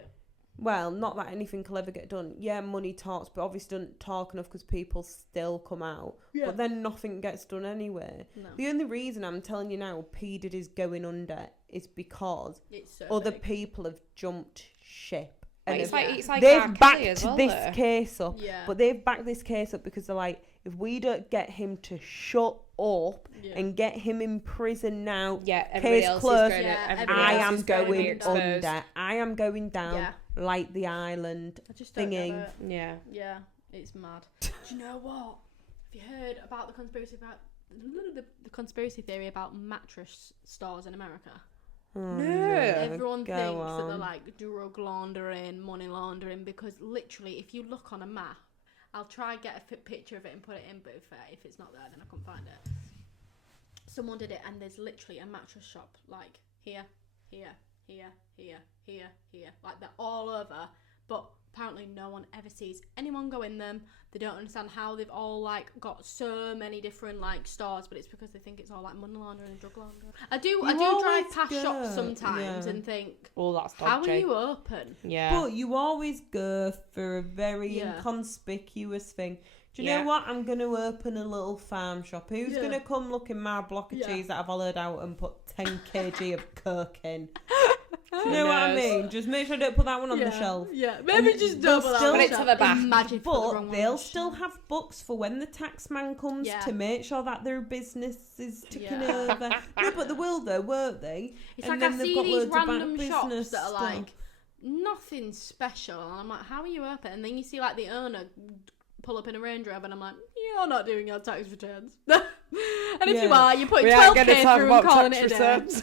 Well, not that anything will ever get done. Yeah, money talks, but obviously don't talk enough because people still come out. Yeah. But then nothing gets done anyway. No. The only reason I'm telling you now P. Diddy's going under is because It's so other big. people have jumped ship. Like, And it's like they've R. Kelly backed as well, this though. case up. Yeah. But they've backed this case up because they're like, if we don't get him to shut up and get him in prison now, Yeah, everybody case else closed, is I going am to going be exposed. under. I am going down Yeah. like the island I just don't thingy. get it. Yeah. Yeah, it's mad. Do you know what? Have you heard about the conspiracy conspiracy theory about mattress stores in America? Oh, No. Everyone go thinks that they're on. like drug laundering, money laundering, because literally, if you look on a map, I'll try and get a picture of it and put it in, but if it's not there, then I can't find it. Someone did it, and there's literally a mattress shop like here, here, here, here, here, here, like they're all over, but apparently no one ever sees anyone go in them. They don't understand how they've all like got so many different like stores, but it's because they think it's all like money laundering and drug laundering. I do always drive past go, shops sometimes yeah. and think, Oh, that's dodgy. how are you open? Yeah. But you always go for a very Yeah. inconspicuous thing. Do you Yeah. know what? I'm going to open a little farm shop. Who's Yeah. going to come look in my block of Yeah. cheese that I've hollowed out and put 10 kg of coke in? Do you Who know what I knows? mean? Just make sure I don't put that one on the shelf. Yeah, maybe And just they'll double that. still- on Put it to the back. Imagine if you put the wrong But one they'll on the still shelf. have books for when the tax man comes Yeah. to make sure that their business is ticking Yeah. over. No, but they will though, won't they? It's And like I then they've see got these loads of back random shops business that are stuff. like nothing special, and I'm like, how are you open? And then you see like the owner pull up in a Range Rover, and I'm like, you're not doing your tax returns. And if you Yeah. are, you're putting We aren't gonna 12k talk through and about calling tax it a day. returns.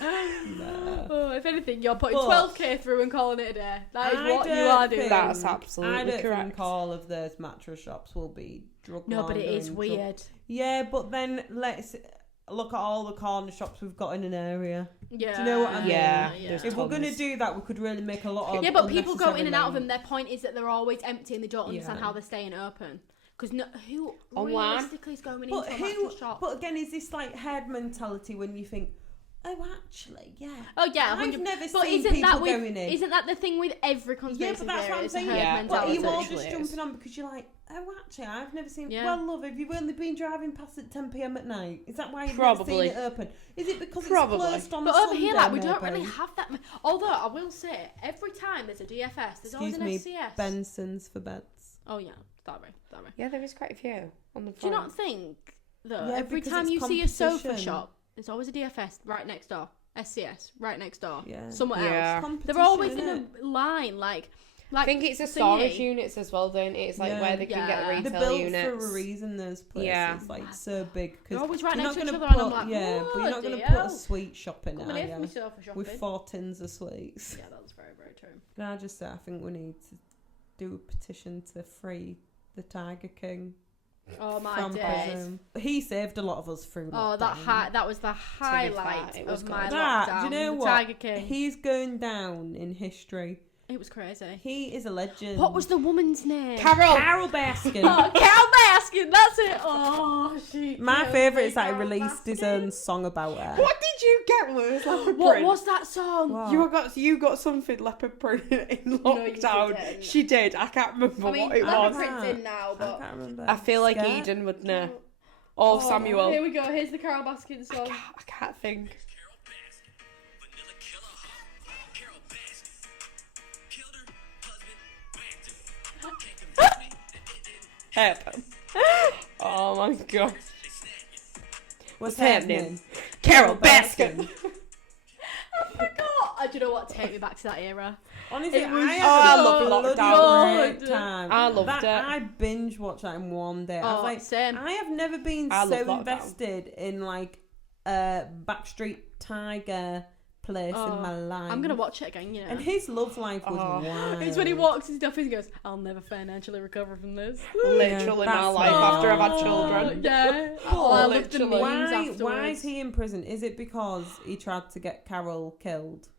No. Oh, if anything, you're putting But 12k through and calling it a day. That is I what you don't are doing. think- That's I absolutely don't correct. think all of those mattress shops will be drug No, but it is laundering, drug- weird. Yeah, but then let's look at all the corner shops we've got in an area. Yeah. Do you know what I mean? Yeah, yeah. there's If we're going to tons. do that, we could really make a lot of Yeah, but people go in and out of them. unnecessary Their point is that they're always empty and they don't understand Yeah. how they're staying open. Because who Online? realistically is going But into a mattress shop? But again, is this like head mentality when you think, oh, actually, yeah. Oh yeah, I've 100. never But seen isn't people that with, going in. Isn't that the thing with every Yeah, conspiracy but that's what theory? I'm It's a saying. herd Yeah, But are mentality. you all Literally just is. jumping on because you're like, oh, actually, I've never seen. Yeah. Well, love, have you only been driving past at 10 p.m. at night? Is that why you've Probably. never seen it open? Is it because Probably. it's closed on But a over Sunday? here, like, we don't maybe? really have that. Although I will say, every time there's a DFS, there's always Excuse an me, SCS. Benson's for beds. Oh yeah, sorry. Yeah, there is quite a few on the Do you front. not think though? Yeah, Every because time it's you see a sofa competition. shop, there's always a DFS right next door. SCS right next door. Yeah. Somewhere Yeah. else. Competition, They're always in innit? a line, like. I think it's the storage units as well, don't it? It's like Yeah. where they can get Yeah. retail They're built units. for a reason, those places. Yeah. Like, so big. They're Cause always right you're next not to each gonna other, and I'm put- like, yeah, but you're not going to bloody put a hell. sweet shop in, Come are in here for you? me sofa shopping. With 4 tins of sweets. Yeah, that's very, very true. Can I just say, I think we need to do a petition to free the Tiger King. Oh my from days. prison. He saved a lot of us through Oh, lockdown. that was the highlight it was of my good. lockdown. Do you know the what? Tiger King. He's going down in history. It was crazy. He is a legend. What was the woman's name? Carol Baskin. Oh, Carol Baskin, that's it. Oh, she. My favourite is that he Carol released his Baskin. own song about her. What did you get, Lewis? Leopard What print? was that song? What? You got something leopard print in you lockdown. didn't. She did. I can't remember I mean, what it leopard was. print's in now, I but. can't remember. I feel like Scared? Eden would know. Or Samuel. Here we go. Here's the Carol Baskin song. I can't think. Happen. Oh my god. What's happening? happening? Carol Baskin. I forgot. Do you know what? Take me back to that era. Honestly, It was I love so lockdown. good. Time. I loved it. I binge watched that in one day. I was Oh, like, same. I have never been I so love lockdown. invested in like a Backstreet Tiger place in my life. I'm gonna watch it again. You know. And his love life was Oh. wild. It's when he walks his stuff and he goes, "I'll never financially recover from this." Literally my that's life me. after I've had children. Yeah. Oh, I love the Literally. memes Why afterwards. is he in prison? Is it because he tried to get Carol killed?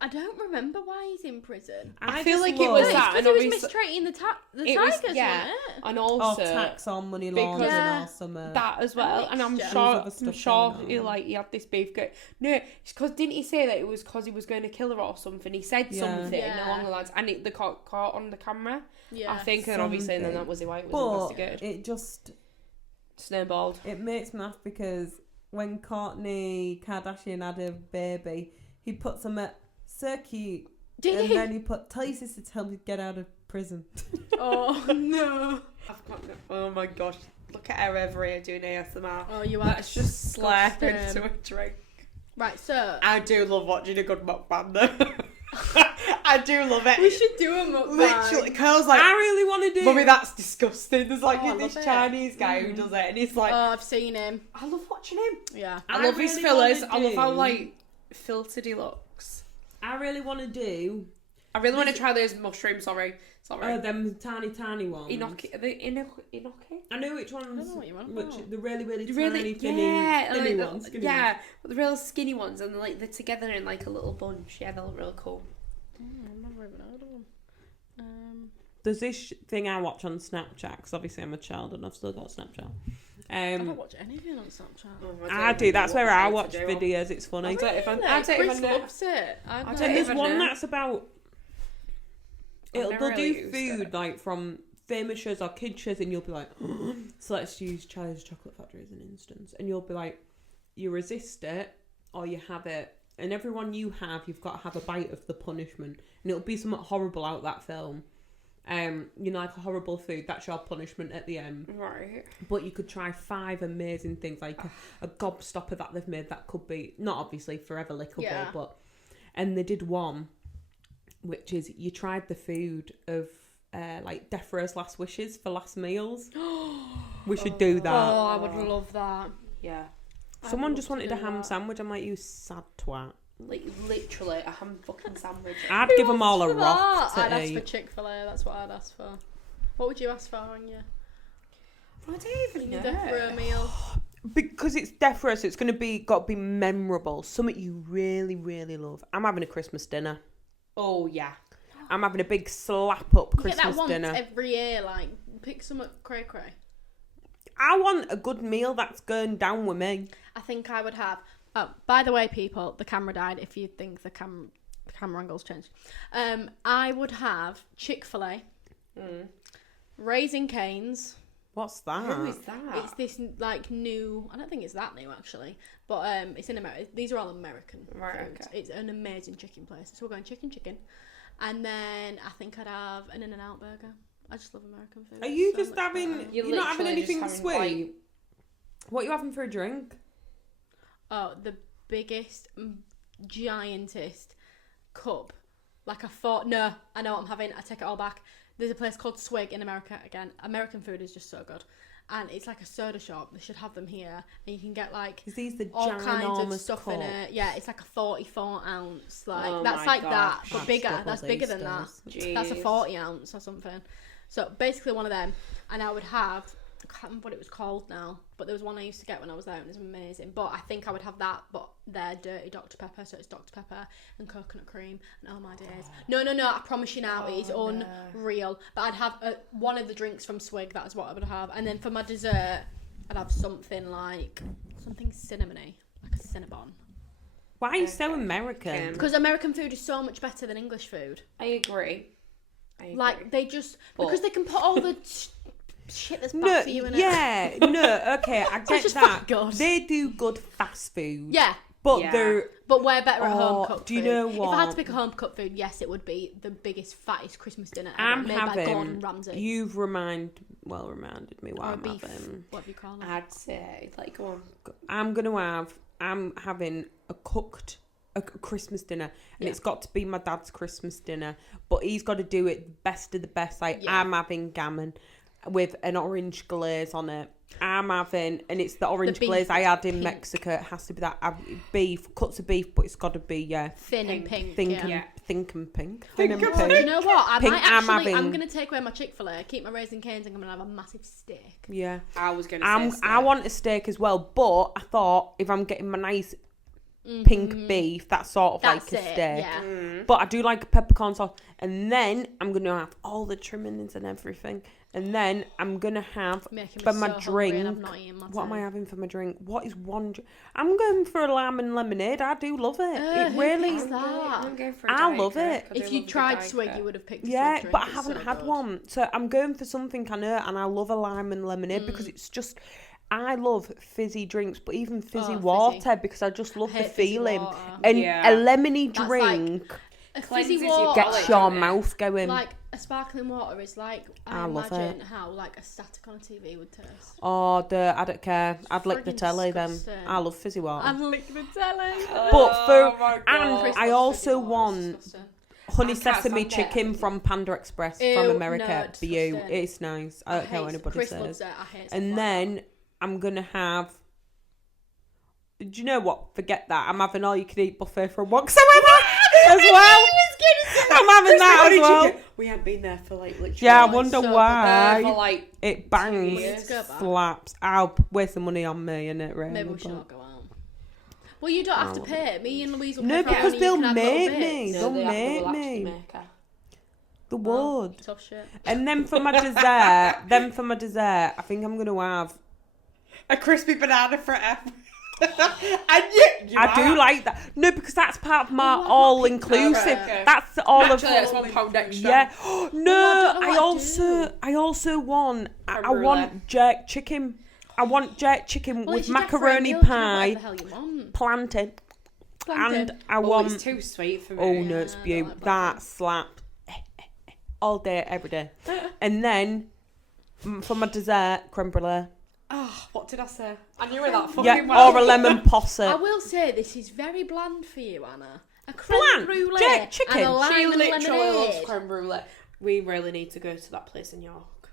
I don't remember why he's in prison. I feel just like it love- was It's that, because and he was obviously mistreating the it was- tigers, yeah. wasn't it? and Or also tax on money because- laundering Yeah. or something. that as well. And I'm mixture. There was sure, other I'm stuff sure going he on. like he had this beef. No, it's because didn't he say that it was because he was going to kill her or something? He said Yeah. something Yeah. along the lines, and it the caught on the camera. Yeah. I think, and obviously, and then Something. that was why it was But investigated. it just Snowballed. it makes me laugh because when Kourtney Kardashian had a baby, he put some so cute, Did and he? then he put tell your sister to help me get out of prison. Oh no! I've got no, oh my gosh! Look at her over here doing ASMR. Oh, you are. Let's just slap disgusting. into a drink. Right, so I do love watching a good mukbang though. I do love it. we should do a mukbang. Literally, Carl's like, I really want to do. Mummy, that's disgusting. There's like Oh, I this love it. Chinese guy who does it, and he's like, Oh, I've seen him. I love watching him. Yeah. I love his really fillers. wanna I love how do- like filtered he looks. I really want to do. I really want to try those mushrooms. Sorry. Them tiny ones. Enoki. Are they enoki? I know which ones. I don't know what you want Which about. the really Really, tiny, yeah, thinny like ones. the, Skinny yeah, ones. the real skinny ones, and like they're together in like a little bunch. Yeah, they look really cool. I've never even heard of them. There's this thing I watch on Snapchat because obviously I'm a child and I've still got Snapchat. I don't watch anything on Snapchat. I do. That's where I watch videos. It's funny. I don't even- Like, I don't Chris even know. loves it. I don't know. And there's even one know. that's about. I've never They'll really do used food it. like from famous shows or kid shows, and you'll be like, so let's use Charlie's Chocolate Factory as an instance, and you'll be like, you resist it or you have it, and everyone you have, you've got to have a bite of the punishment, and it'll be something horrible out that film. You know, like a horrible food, that's your punishment at the end. Right. But you could try 5 amazing things, like a gobstopper that they've made that could be, not obviously forever lickable, Yeah. but... And they did one, which is you tried the food of, like, Death Row's Last Wishes for last meals. We should do that. Oh, I would love that. Yeah. Someone I'd just love to wanted a do ham that. sandwich. I'm like, you sad twat. Like literally a ham fucking sandwich. I'd Who give them all a asked for rock that? to I'd ask for eat. Chick-fil-A. That's what I'd ask for. What would you ask for on your I don't even know. death row meal? Because it's Death Row, so it's got to be memorable. Something you really, really love. I'm having a Christmas dinner. Oh yeah. I'm having a big slap up You get that Christmas once dinner. every year. Like, pick some cray cray. I want a good meal that's going down with me. I think I would have. Oh, by the way, people, the camera died. If you think the camera angle's changed, I would have Chick-fil-A, Raising Cane's. What's that? Who is that? It's this like new. I don't think it's that new actually, but it's in America. These are all American Right, foods. okay. It's an amazing chicken place. So we're going chicken, and then I think I'd have an In-N-Out burger. I just love American food. Are you so just much having... better. You're not having literally just anything having, sweet? like- What are you having for a drink? Oh, the biggest, giantest cup. Like a fort. No, I know what I'm having. I take it all back. There's a place called Swig in America. Again, American food is just so good. And it's like a soda shop. They should have them here. And you can get like Is these the all kinds of ginormous stuff cup? in it. Yeah, it's like a 44 ounce. Like Oh that's my like that, gosh. but That's bigger. double That's these bigger than that. days. That's a Jeez. 40 ounce or something. So basically one of them. And I would have I can't remember what it was called now, but there was one I used to get when I was there and it was amazing. But I think I would have that, but they're dirty Dr. Pepper, so it's Dr. Pepper and coconut cream, and oh my days. No, I promise you now, it is unreal. But I'd have one of the drinks from Swig, that is what I would have. And then for my dessert, I'd have something cinnamony, like a Cinnabon. Why are you so American? Because American food is so much better than English food. I agree. Like, they just... Because they can put all the... shit that's bad for you in it. Yeah, no, okay, I get that. Good. They do good fast food. Yeah. But they're... But we're better at home cooked food. Do you know what? If I had to pick a home cooked food, yes, it would be the biggest, fattest Christmas dinner ever, I'm made having... by Gordon Ramsay. You've reminded me what I'm having. What have you called it? I'd say, like, go on. I'm having a Christmas dinner, and it's got to be my dad's Christmas dinner, but he's got to do it the best of the best. Like, I'm having gammon with an orange glaze on it. And it's the orange glaze I had in Mexico. It has to be that cuts of beef, but it's got to be thin and pink. Think and pink. Do you know what? I'm going to take away my Chick-fil-A, keep my Raisin Cane's, and I'm going to have a massive steak. Yeah, I was going to say I want a steak as well, but I thought if I'm getting my nice pink beef, that's sort of like a steak. Yeah. But I do like a peppercorn sauce, and then I'm going to have all the trimmings and everything. And then I'm going to have for my drink. What am I having for my drink? What is one? I'm going for a lime and lemonade. I do love it. It really is. I'm going for a I love it. If you tried Swig, you would have picked a Swig drink. But I haven't had one. So I'm going for something I know, and I love a lime and lemonade because it's just... I love fizzy drinks, but even fizzy water because I just love the feeling. And a lemony drink... A fizzy water gets your mouth going. Like a sparkling water is like I imagine how like a static on a TV would taste. Oh, I don't care. I'd lick the telly then. I love fizzy water. I'd lick the telly. I also want honey sesame chicken from Panda Express from America for you. It's nice. I don't care what anybody says. And then I'm gonna have. Do you know what? Forget that. I'm having all you can eat buffet from whatsoever as well. I'm having that as well. We haven't been there for like literally. Yeah, I wonder why. For like it bangs, slaps. I'll waste the money on me, innit? Really. Maybe we should not go out. Well, you don't have to pay. Me and Louise will pay. No, because they'll make me. They'll make me. The would. Tough shit. And then for my dessert, I think I'm gonna have a crispy banana forever. I do like that. No, because that's part of my all-inclusive. That's all of. That's £1 extra. Yeah. No, I also want. I want jerk chicken. I want jerk chicken with macaroni pie, plantain, and I want. It's too sweet for me. Oh no, it's beautiful. That slap all day, every day. And then for my dessert, creme brulee. Oh, what did I say? I knew it that fucking well. Or a lemon posset. I will say this is very bland for you, Anna. A creme brulee jerk chicken. and a lime and lemonade. Creme brulee. We really need to go to that place in York.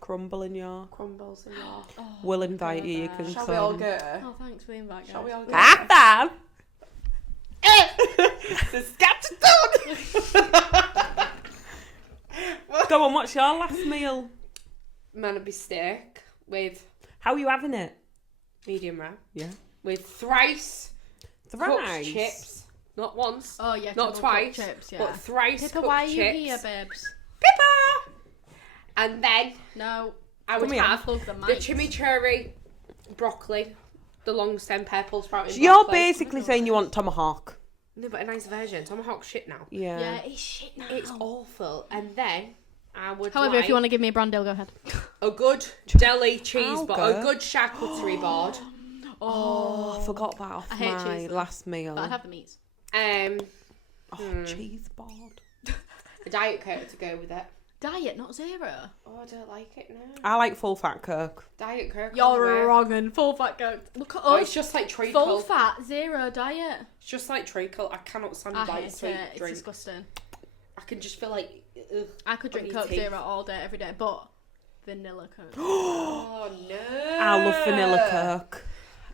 Crumbles in York. Oh, we'll invite you. You can Shall come. we all go? Oh, thanks. We invite. Shall we all go? Have The scatterton. Go on. What's your last meal? Man, it'd be steak with. How are you having it? Medium rare. Yeah. With thrice cooked chips. Not once. Oh yeah. Not twice. Chips, yeah. But thrice Pippa, cooked why are you chips. here, babes? Pippa. And then I would have the chimichurri, broccoli, the long stem purple sprouted. So you're basically saying you want tomahawk. No, but a nice version. Tomahawk shit now. Yeah. It's shit now. It's awful. And then I would. However, if you want to give me a brand deal, go ahead. A good deli cheese board, a good charcuterie board. Oh, I forgot that off my last meal. But I'd have the meats. Cheese board. A Diet Coke to go with it. Diet, not zero. Oh, I don't like it now. I like full fat Coke. Diet Coke. You're wrong and full fat Coke. Look at us. Oh, it's just like treacle. Full fat, zero diet. It's just like treacle. I cannot stand like sweet drink. It's disgusting. I can just feel like. Ugh, I could drink Coke Zero all day, every day, but vanilla Coke. Oh no! I love vanilla Coke.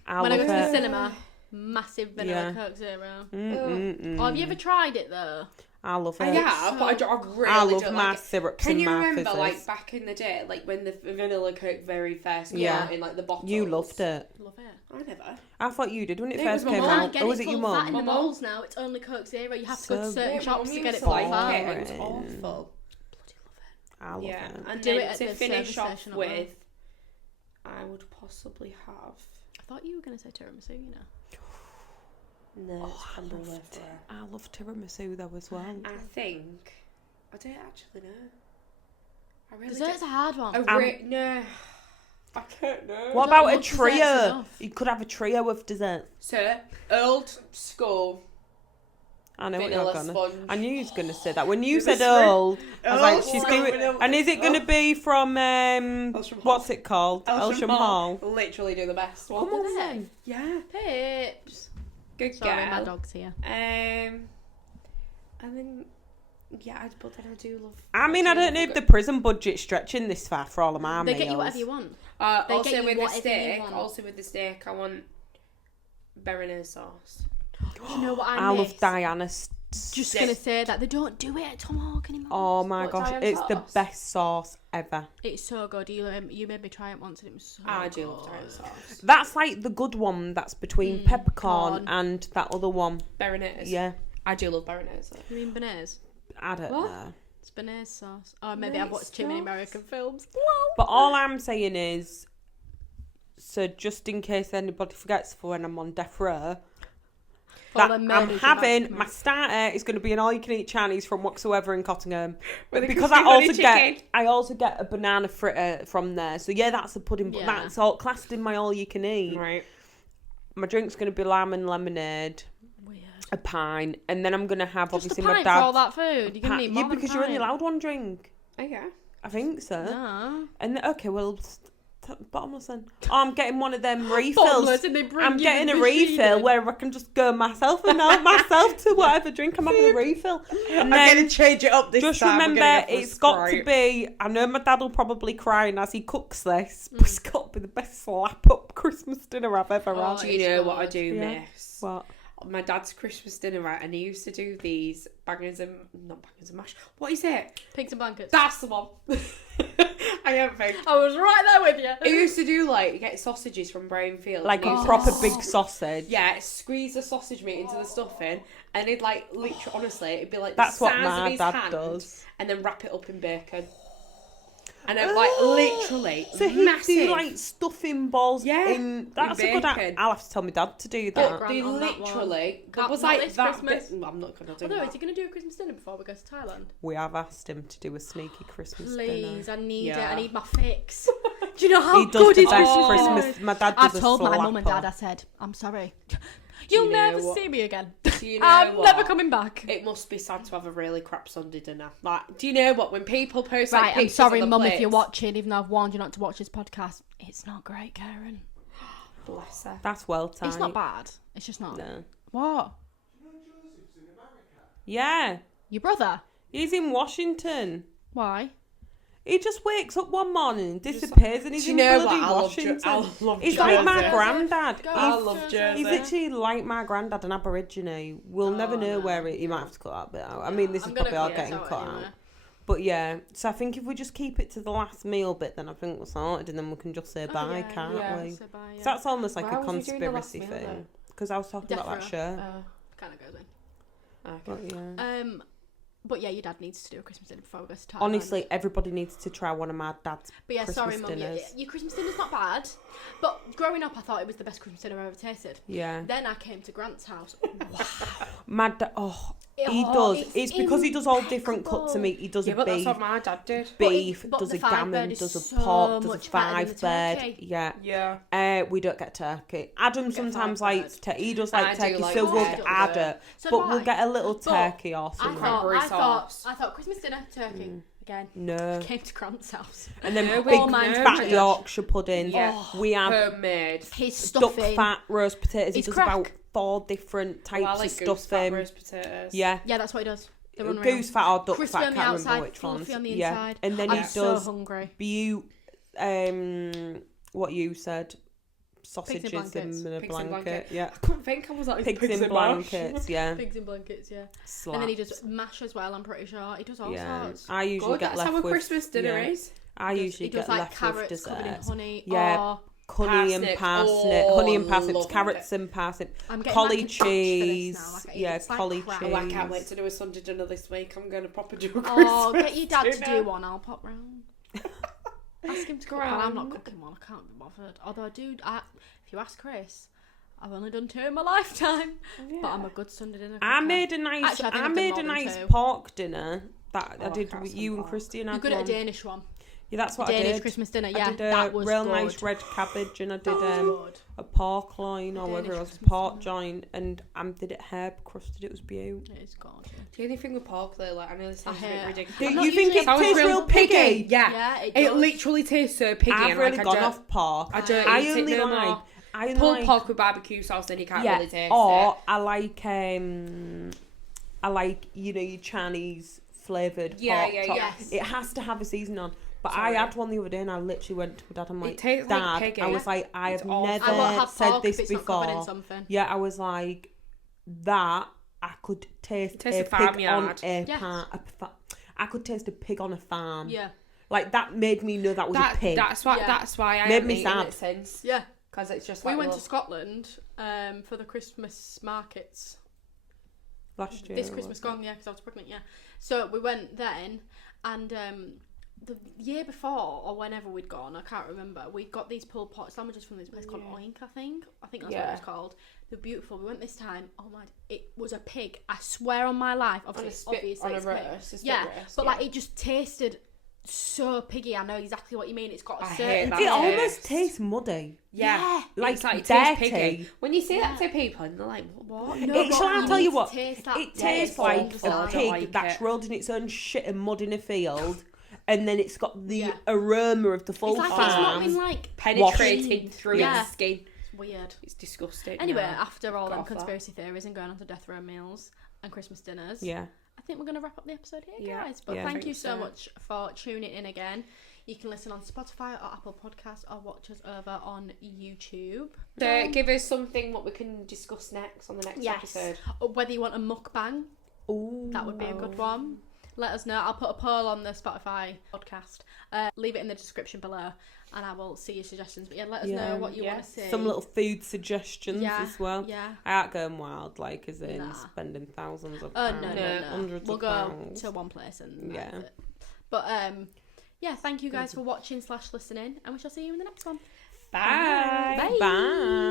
When I go to the cinema, massive vanilla Coke Zero. Oh, have you ever tried it though? I love it. I have, but I really I love don't my like it. syrups Can and you my remember, fizzes. like, back in the day, like, when the vanilla Coke very first came out in, like, the bottles? You loved it. Love it. I never. I thought you did when it It first was my came mum. out. Get Or was it it your full fat mum? in the My mum. bowls now. It's only Coke Zero. You have to go to So certain Yeah, shops Mum to get used it full like fat. it. It was Boring. awful. I love Yeah, it. and Do then it at to the finish service off station at work. with, I would possibly have. I thought you were going to say tiramisu, you know. No, it's probably for her. I love tiramisu though as well. I think. I don't actually know. I really Dessert's a hard one. no. I don't know. What don't about a love desserts trio? enough. You could have a trio of dessert. So, old school I know what vanilla you're gonna. sponge. I knew you was gonna say that. When you With said the spring- old, I was like, Old she's school doing. vanilla- And is it gonna be from Elsham what's Hall. it called? Elsham Hall. Literally do the best one. Come on Do they? then. Yeah. Pips. Good Sorry, my girl. dog's here. And then but then I do love. I mean, I don't know if the the. prison budget's stretching this far for all of my They meals. get you whatever you want. They Also get you with the whatever you steak. want. Also with the steak, I want béarnaise sauce. Do you know what I miss? love Diana's. Just going to say that. They don't do it at Tomahawk anymore. Oh my What, gosh, Diane it's the sauce? best sauce ever. It's so good. You made me try it once and it was so I good. do love Diane sauce. That's like the good one. That's between peppercorn corn. and that other one. Béarnaise. Yeah, I do love béarnaise. You mean béarnaise? I don't What? know. It's béarnaise sauce. Oh, maybe I've watched too many sauce? American films. But all I'm saying is, so just in case anybody forgets for when I'm on death row, All that the I'm murders you're about to having commit. my starter is going to be an all-you-can-eat Chinese from whatsoever in Cottingham, With a because crispy honey I also get a banana fritter from there. So yeah, that's a pudding, but Yeah. that's all classed in my all-you-can-eat. Right. My drink's going to be lime and lemonade, Weird. a pine, and then I'm going to have Just obviously a my pint for all dad's. that food. You're going to need more Yeah, than because a you're only pint. allowed one drink. Okay. I think so. No. And okay, well, bottomless then. Oh, I'm getting one of them refills. Bottomless and they bring I'm you getting the a machine refill in. where I can just go myself and help myself to whatever drink I'm having a refill. And then change it up this just remember, it's got to be. I know my dad will probably cry as he cooks this, but it's got to be the best slap up Christmas dinner I've ever Oh, had. Do you know what I do Yeah. miss? What? My dad's Christmas dinner, right? And he used to do these not bangers and mash. What is it? Pigs and blankets. That's the one. I don't think. I was right there with you. He used to do get sausages from Brainfield. Like and he a used proper to- big sausage. Yeah, squeeze the sausage meat into the stuffing, and it'd literally, honestly, it'd be like That's the what size my of his dad hand, does. and then wrap it up in bacon. And then literally So he'd massive. do like stuffing balls Yeah, in. That's in a good. bacon. I'll have to tell my dad to do But that. Grant they on that one. literally Can't- it was not like this that Christmas. bit. I'm not gonna do Although, that. is he going to do a Christmas dinner before we go to Thailand? We have asked him to do a sneaky Christmas Please, dinner. I need it. Yeah. I need my fix. Do you know how He does good the his best Christmas dinner Christmas. is? My dad does I've a told my mum and slapper. dad, I said, I'm sorry. You'll you know never what? see me again. Do you know I'm what? never coming back. It must be sad to have a really crap Sunday dinner. Like, do you know what? When people post Right, like I'm pictures sorry, of the mum, if plates, you're watching, even though I've warned you not to watch this podcast. It's not great, Karen. bless her. That's well timed. It's not bad. It's just not. No. What? Yeah, Your brother? he's in Washington. Why? He just wakes up one morning and disappears, and he's Do in you know bloody what? Washington. I love He's Jersey. like my granddad. Go I to love Jersey. He's literally like my granddad, an Aborigine. We'll never know no. where it. You might have to cut that bit out. I mean, this I'm is gonna probably all cut getting this cut out anyway. out. But yeah, so I think if we just keep it to the last meal bit, then I think we're sorted, and then we can just say Oh, bye, yeah, can't yeah. we? So bye, yeah. So that's almost like Why a was he doing the last conspiracy meal, thing. Because I was talking Death about that row. show. Kind of goes in. Okay. But yeah. But yeah, your dad needs to do a Christmas dinner before we go to Thailand. Honestly, everybody needs to try one of my dad's But yeah, sorry, Christmas mum. dinners. Your Christmas dinner's not bad. But growing up, I thought it was the best Christmas dinner I ever tasted. Yeah. Then I came to Grant's house. My dad, he does. It's because he does all different cuts of impeccable. meat. He does Yeah, a but that's beef, what my dad did. beef, But does the a five gammon, bird is does a so pork, does a much better than the five bird. turkey. Yeah. Yeah. We don't get turkey. Adam sometimes five likes he does like I do turkey, like so we'll turkey. add it. So But do we'll I. get a little But turkey or I something. Cranberry sauce. I thought Christmas dinner, turkey. Again. No. Came to Grant's house. And then No, big all mine's fat British. Yorkshire pudding. Yeah. We have Homemade. His duck stuffing. fat roast potatoes. He It's does crack. about 4 different types Oh, I like of goose fat stuffing. roast potatoes. Yeah. Yeah, that's what he does. They're unreal. Goose fat or duck Crispy fat, on the can't outside, remember which ones. fluffy on the yeah. inside. And then I'm he so does hungry. what you said, sausages blankets. in a Pigs in blanket. blanket. Yeah. I couldn't think. I was like, Pigs in blankets, yeah. Pigs in blankets, yeah. Slaps. And then he does mash as well, I'm pretty sure. He does all sorts. I usually God, get that's left how a with Christmas dinner is. I usually he does get like left carrots with covered in desserts. honey. Yeah. Or Honey and parsnip, Oh, honey and parsnips, love carrots and parsnip, I'm getting collie like attached for this cheese, now, like, yeah, it's like collie crap. cheese. Oh, I can't wait to do a Sunday dinner this week. I'm going to proper do a Christmas Oh, get your dad to dinner. do one. I'll pop round. Ask him to cook one. I'm not cooking one. I can't be bothered. Although if you ask Chris, I've only done 2 in my lifetime. Yeah. But I'm a good Sunday dinner cooker. I made a nice, Actually, I think I I've made done a more than nice 2. pork dinner that I Oh, did I with can't you and pork. Christy and You're had good at a one. Danish one. Yeah, that's what I Danish did. Christmas dinner. I Yeah, did a that was real good. nice red cabbage and I did Good. a pork loin or whatever Danish it was, Christmas pork dinner. joint, and did it herb crusted. It was beautiful. It is gorgeous. The only thing with pork though, like I know this sounds a bit hate- ridiculous. Do I'm not you think usually it a tastes pork real piggy? Yeah. Yeah, it It does. literally tastes so piggy. I've and really like, gone I don't, off pork. I don't I eat only it no like more. I only Pulled like pork with barbecue sauce, then you can't really taste or it. I like your Chinese flavoured Yeah, pork yeah, chop. yes. It has to have a seasoning on. But Sorry. I had one the other day and I literally went to my dad. I'm like, tastes like Dad, piggy. I was like, I It's have awful. never I won't have said pork this if it's not covered in before. something. Yeah, I was like, that I could taste Tastes a a pig farmyard. on a Yes. farm. I could taste a pig on a farm. Yeah. Like that made me know that was a pig. That's why. Yeah. That's why I Made haven't me eaten sad. it since. Yeah. Because it's just We like went to look, Scotland for the Christmas markets. Last year. This Christmas gone, yeah, because I was pregnant, yeah. So we went then, and the year before, or whenever we'd gone, I can't remember, we got these pulled pork sandwiches from this place called Oink, I think. I think that's what it was called. They're beautiful. We went this time, oh my, it was a pig. I swear on my life. Obviously on a it's roast, pig. a spit Yeah, roast, but yeah. like it just tasted so piggy. I know exactly what you mean. It's got a I certain... hate that It taste. almost tastes muddy. Yeah, Like it's like dirty. tastes piggy. When you say that to people, and they're like, What? "What?" No, It- but shall I you tell you need to what? taste that. It Yeah, tastes it's like awful. a I don't pig like that's it. rolled in its own shit and mud in a field, and then it's got the Yeah. aroma of the full It's like it's not farm. been like Penetrated through Yeah. its skin. It's weird. It's disgusting. Anyway, no. after all them Got off that. conspiracy theories and going on to death row meals and Christmas dinners, Yeah. I think we're going to wrap up the episode here, Yeah. guys. But Yeah. thank I you think so so. much for tuning in again. You can listen on Spotify or Apple Podcasts or watch us over on YouTube. So give us something what we can discuss next on the next Yes. episode. Or whether you want a mukbang, Ooh. that would be a good one. Let us know. I'll put a poll on the Spotify podcast. Leave it in the description below and I will see your suggestions. But yeah, let us know what you want to see. Some little food suggestions Yeah, as well. Yeah. I ain't going wild, like as in Nah. spending thousands of Oh, pounds, no. hundreds We'll of go pounds. to one place and Yeah. that's it. But yeah, thank you guys for watching / listening and we shall see you in the next one. Bye. Bye. Bye.